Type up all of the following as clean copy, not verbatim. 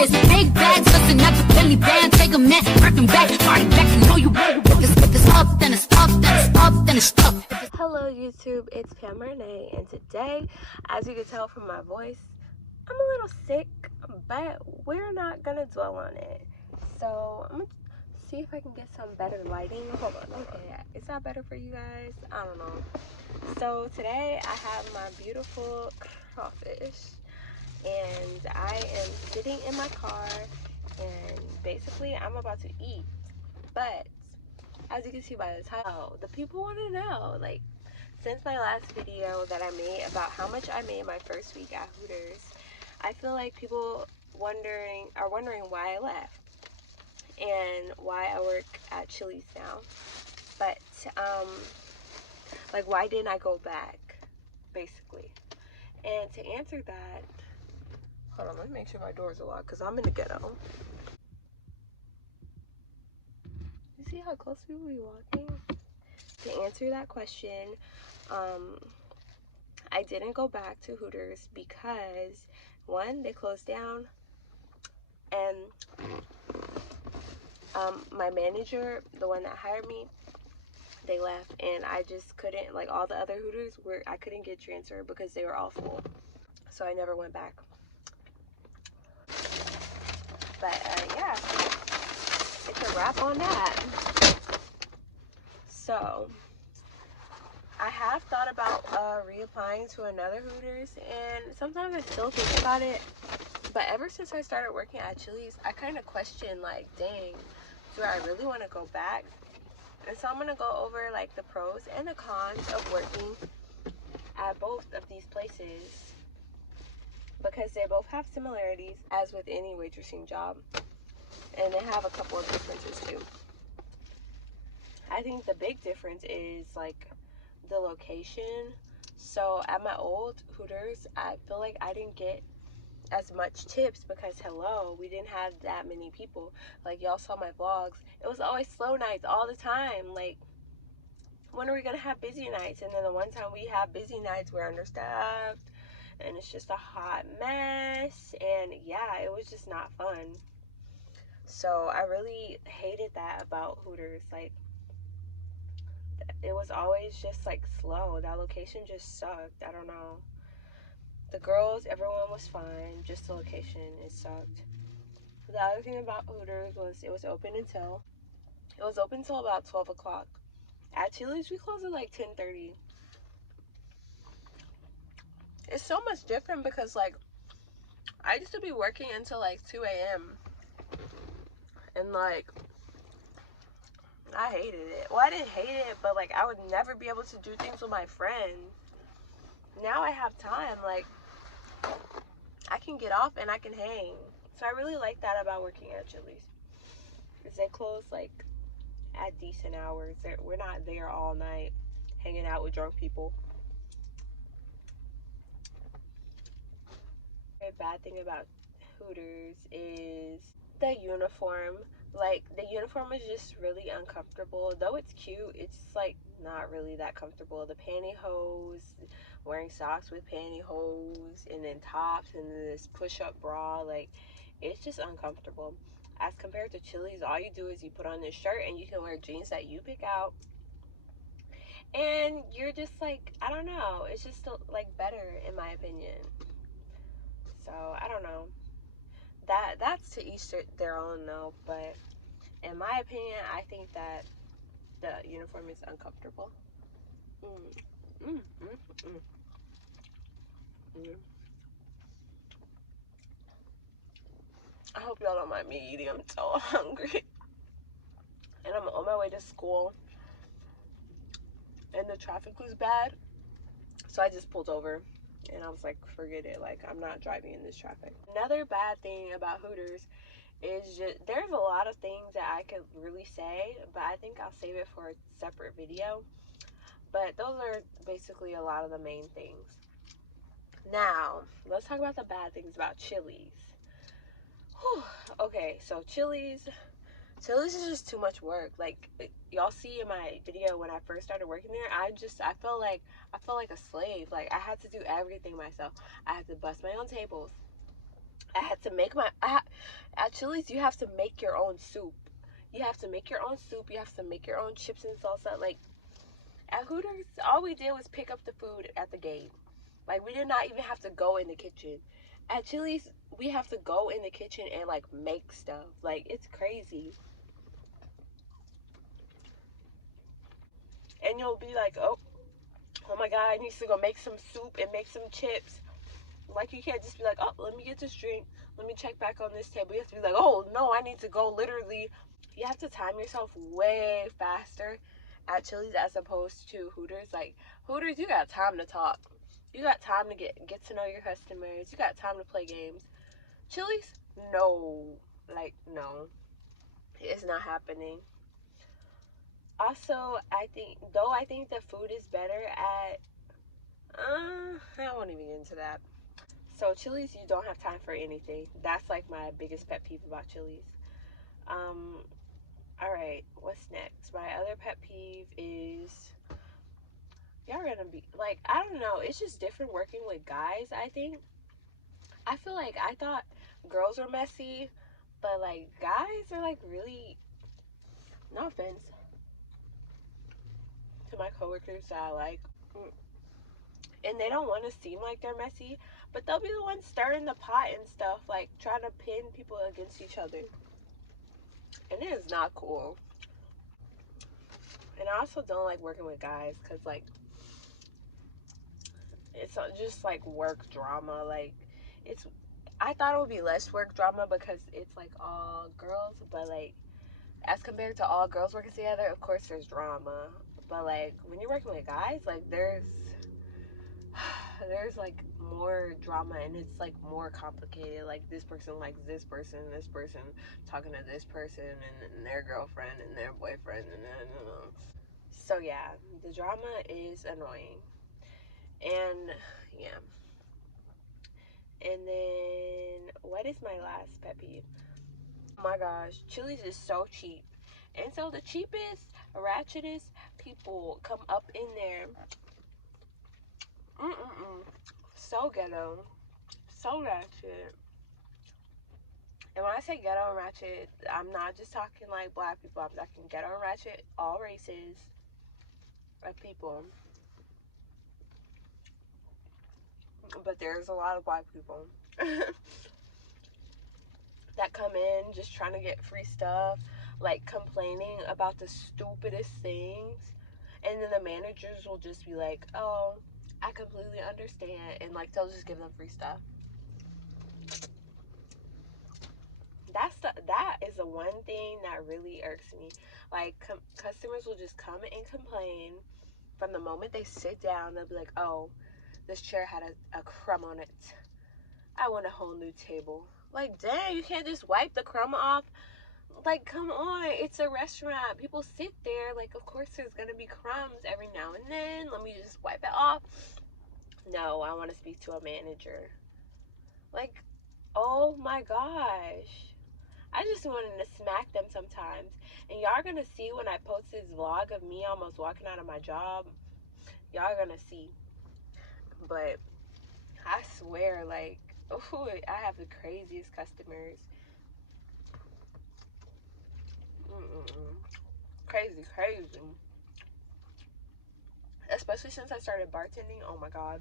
It's big bags, listen up the Billy band, take a man, working back, party back, you know you ready. If it's up, then it's up, then it's up, then it's up. Hello YouTube, it's Pamelarenee, and today, as you can tell from my voice, I'm a little sick, but we're not gonna dwell on it. So I'm gonna see if I can get some better lighting. Hold on, okay, is that better for you guys? I don't know. So today I have my beautiful crawfish, and I am sitting in my car, and basically I'm about to eat. But as you can see by the title, the people want to know, like, since my last video that I made about how much I made my first week at Hooters, I feel like people are wondering why I left and why I work at Chili's now. But like, why didn't I go back, basically? And to answer that, hold on, let me make sure my doors are locked because I'm in the ghetto. You see how close we be walking? To answer that question, I didn't go back to Hooters because, one, they closed down, and my manager, the one that hired me, they left, and I just couldn't, like, all the other Hooters I couldn't get transferred because they were all full, so I never went back. But yeah, it's a wrap on that. So I have thought about reapplying to another Hooters, and sometimes I still think about it. But ever since I started working at Chili's, I kind of question, like, dang, do I really want to go back? And so I'm going to go over, like, the pros and the cons of working at both of these places, because they both have similarities, as with any waitressing job, and they have a couple of differences too. I think the big difference is, like, the location. So at my old Hooters, I feel like I didn't get as much tips because, hello, we didn't have that many people. Like, y'all saw my vlogs, it was always slow nights all the time. Like, when are we gonna have busy nights? And then the one time we have busy nights, we're understaffed and it's just a hot mess, and yeah, it was just not fun. So I really hated that about Hooters. Like, it was always just, like, slow. That location just sucked. I don't know. The girls, everyone was fine, just the location, it sucked. The other thing about Hooters was it was open until about 12 o'clock. At Chili's, we close at like 10:30. It's so much different because, like, I used to be working until like 2 a.m. and, like, I hated it. Well, I didn't hate it, but, like, I would never be able to do things with my friends. Now I have time. Like, I can get off and I can hang. So I really like that about working at Chili's. Because they close, like, at decent hours. We're not there all night hanging out with drunk people. A bad thing about Hooters is the uniform. Like, the uniform is just really uncomfortable. Though it's cute, it's, like, not really that comfortable. The pantyhose, wearing socks with pantyhose, and then tops, and then this push-up bra, like, it's just uncomfortable. As compared to Chili's, all you do is you put on this shirt and you can wear jeans that you pick out, and you're just, like, I don't know, it's just, like, better in my opinion. So I don't know, that's to each their own though, but in my opinion, I think that the uniform is uncomfortable. I hope y'all don't mind me eating, I'm so hungry. And I'm on my way to school, and the traffic was bad, so I just pulled over, and I was like, forget it, like, I'm not driving in this traffic. Another bad thing about Hooters is just, there's a lot of things that I could really say, but I think I'll save it for a separate video. But those are basically a lot of the main things. Now, let's talk about the bad things about Chili's. Whew. Okay, so Chili's is just too much work. Like, y'all see in my video when I first started working there, I felt like a slave. Like, I had to do everything myself. I had to bust my own tables. I had to make At Chili's, you have to make your own soup. You have to make your own soup. You have to make your own chips and salsa. Like, at Hooters, all we did was pick up the food at the gate. Like, we did not even have to go in the kitchen. At Chili's, we have to go in the kitchen and, like, make stuff. Like, it's crazy. And you'll be like, oh my God, I need to go make some soup and make some chips. Like, you can't just be like, oh, let me get this drink. Let me check back on this table. You have to be like, oh, no, I need to go literally. You have to time yourself way faster at Chili's as opposed to Hooters. Like, Hooters, you got time to talk. You got time to get to know your customers. You got time to play games. Chili's, no. Like, no. It's not happening. Also, I think the food is better at, I won't even get into that. So Chili's, you don't have time for anything. That's like my biggest pet peeve about Chili's. All right, what's next? My other pet peeve is, y'all are gonna be like, I don't know, it's just different working with guys. I feel like I thought girls were messy, but like guys are like really, no offense to my coworkers that I like, and they don't want to seem like they're messy, but they'll be the ones stirring the pot and stuff, like trying to pin people against each other, and it is not cool. And I also don't like working with guys because, like, it's just like work drama. Like, I thought it would be less work drama because it's like all girls, but like as compared to all girls working together, of course there's drama. But like when you're working with guys, like there's like more drama, and it's like more complicated. Like this person likes this person talking to this person and their girlfriend and their boyfriend, and so yeah, the drama is annoying. And yeah. And then what is my last pet peeve? Oh my gosh, Chili's is so cheap. And so the cheapest, ratchetest people come up in there. So ghetto. So ratchet. And when I say ghetto and ratchet, I'm not just talking like black people. I'm talking ghetto and ratchet, all races of people. But there's a lot of black people that come in just trying to get free stuff, like complaining about the stupidest things, and then the managers will just be like, oh, I completely understand, and like they'll just give them free stuff. That is the one thing that really irks me. Like customers will just come and complain from the moment they sit down. They'll be like, oh, this chair had a crumb on it, I want a whole new table. Like, dang, you can't just wipe the crumb off. Like, come on, it's a restaurant. People sit there. Like, of course there's gonna be crumbs every now and then. Let me just wipe it off. No, I want to speak to a manager. Like, oh my gosh, I just wanted to smack them sometimes. And y'all are gonna see when I post this vlog of me almost walking out of my job. Y'all are gonna see. But I swear, like, ooh, I have the craziest customers. Crazy. Especially since I started bartending. Oh my god,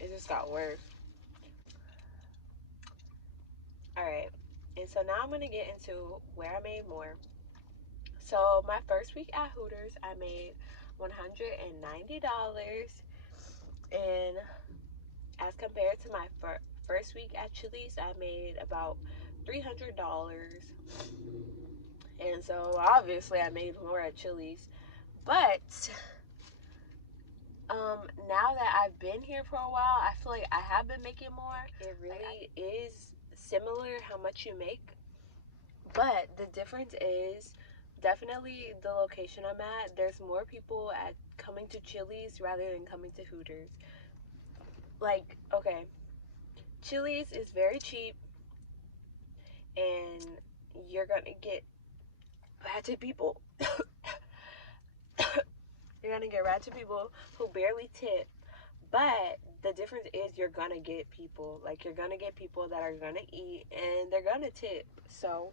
it just got worse. All right, and so now I'm gonna get into where I made more. So my first week at Hooters, I made $190, and as compared to my first week at Chili's, I made about $300. And so obviously I made more at Chili's, but now that I've been here for a while, I feel like I have been making more. It really is similar how much you make, but the difference is definitely the location I'm at. There's more people coming to Chili's rather than coming to Hooters. Like, okay, Chili's is very cheap, and you're gonna get ratchet people. You're gonna get ratchet people who barely tip. But the difference is you're gonna get people. Like, you're gonna get people that are gonna eat and they're gonna tip. So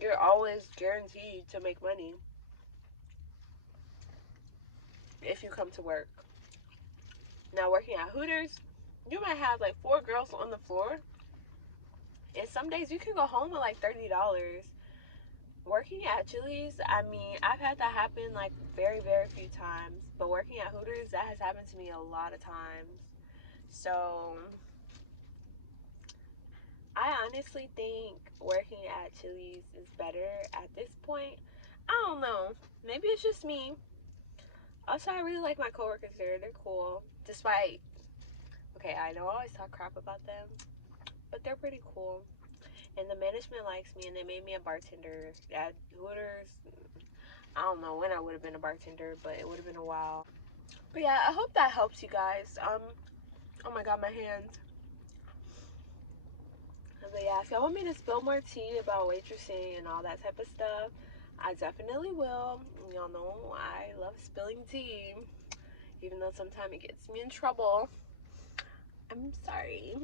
you're always guaranteed to make money if you come to work. Now, working at Hooters, you might have like 4 girls on the floor, and some days you can go home with like $30. Working at Chili's, I mean, I've had that happen like very, very few times, but working at Hooters, that has happened to me a lot of times. So I honestly think working at Chili's is better at this point. I don't know. Maybe it's just me. Also, I really like my coworkers there. They're cool. Despite, okay, I know I always talk crap about them, but they're pretty cool. And the management likes me, and they made me a bartender at Hooters. I don't know when I would have been a bartender, but it would have been a while. But yeah, I hope that helps you guys. Oh my god, my hands. But yeah, if y'all want me to spill more tea about waitressing and all that type of stuff, I definitely will. Y'all know I love spilling tea, even though sometimes it gets me in trouble. I'm sorry.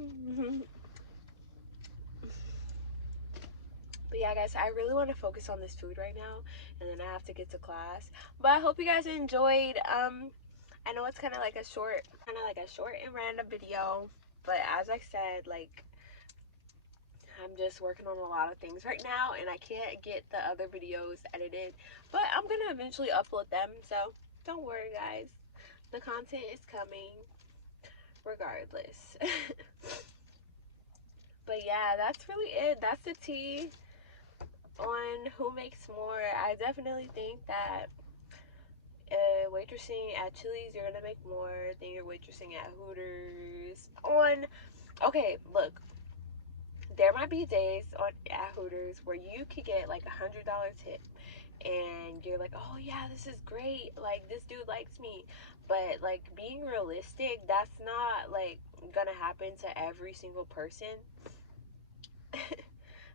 But yeah, guys, I really want to focus on this food right now, and then I have to get to class. But I hope you guys enjoyed. I know it's kind of like a short and random video, but as I said, like, I'm just working on a lot of things right now, and I can't get the other videos edited, but I'm gonna eventually upload them, so don't worry, guys. The content is coming regardless. But yeah, that's really it. That's the tea on who makes more. I definitely think that waitressing at Chili's, you're gonna make more than you're waitressing at Hooters. Okay, look, there might be days at Hooters where you could get like $100 tip, and you're like, oh yeah, this is great, like this dude likes me. But like, being realistic, that's not like gonna happen to every single person.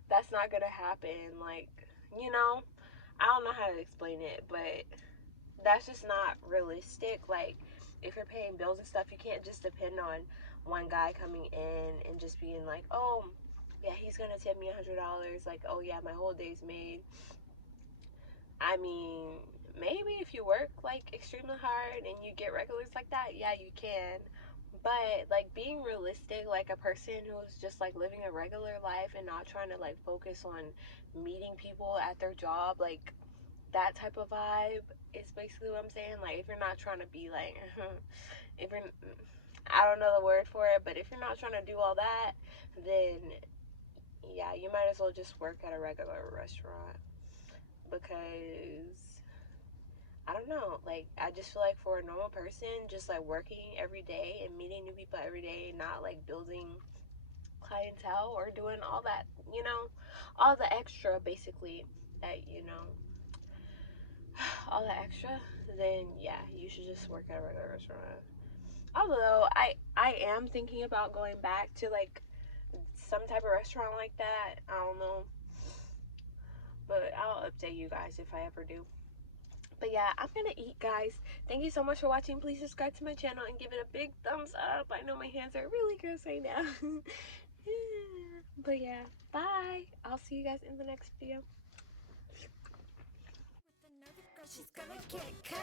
That's not gonna happen. Like, you know, I don't know how to explain it, but that's just not realistic. Like, if you're paying bills and stuff, you can't just depend on one guy coming in and just being like, oh yeah, he's gonna tip me $100, like, oh yeah, my whole day's made. I mean, maybe if you work like extremely hard and you get regulars like that, yeah, you can. But like, being realistic, like a person who's just like living a regular life and not trying to like focus on meeting people at their job, like that type of vibe is basically what I'm saying. Like, if you're not trying to be like, if you're, I don't know the word for it, but if you're not trying to do all that, then yeah, you might as well just work at a regular restaurant. Because I don't know, like, I just feel like for a normal person, just like working every day and meeting new people every day, not like building clientele or doing all that, you know, all the extra basically that, you know, all the extra, then yeah, you should just work at a regular restaurant. Although I am thinking about going back to like some type of restaurant like that. I don't know, but I'll update you guys if I ever do. But yeah, I'm gonna eat, guys. Thank you so much for watching. Please subscribe to my channel and give it a big thumbs up. I know my hands are really gross right now. But yeah, bye. I'll see you guys in the next video. She's gonna get cut.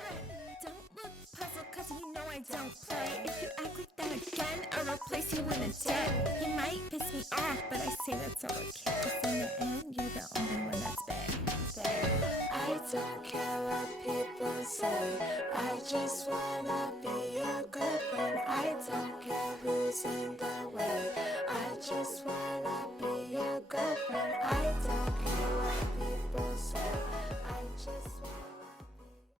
Don't look puzzled, cause you know I don't play. If you act like that again, I'll replace you in a day. You might piss me off, but I say that's okay. Cause in the end, you're the only one that's bad. I don't care what people say, I just wanna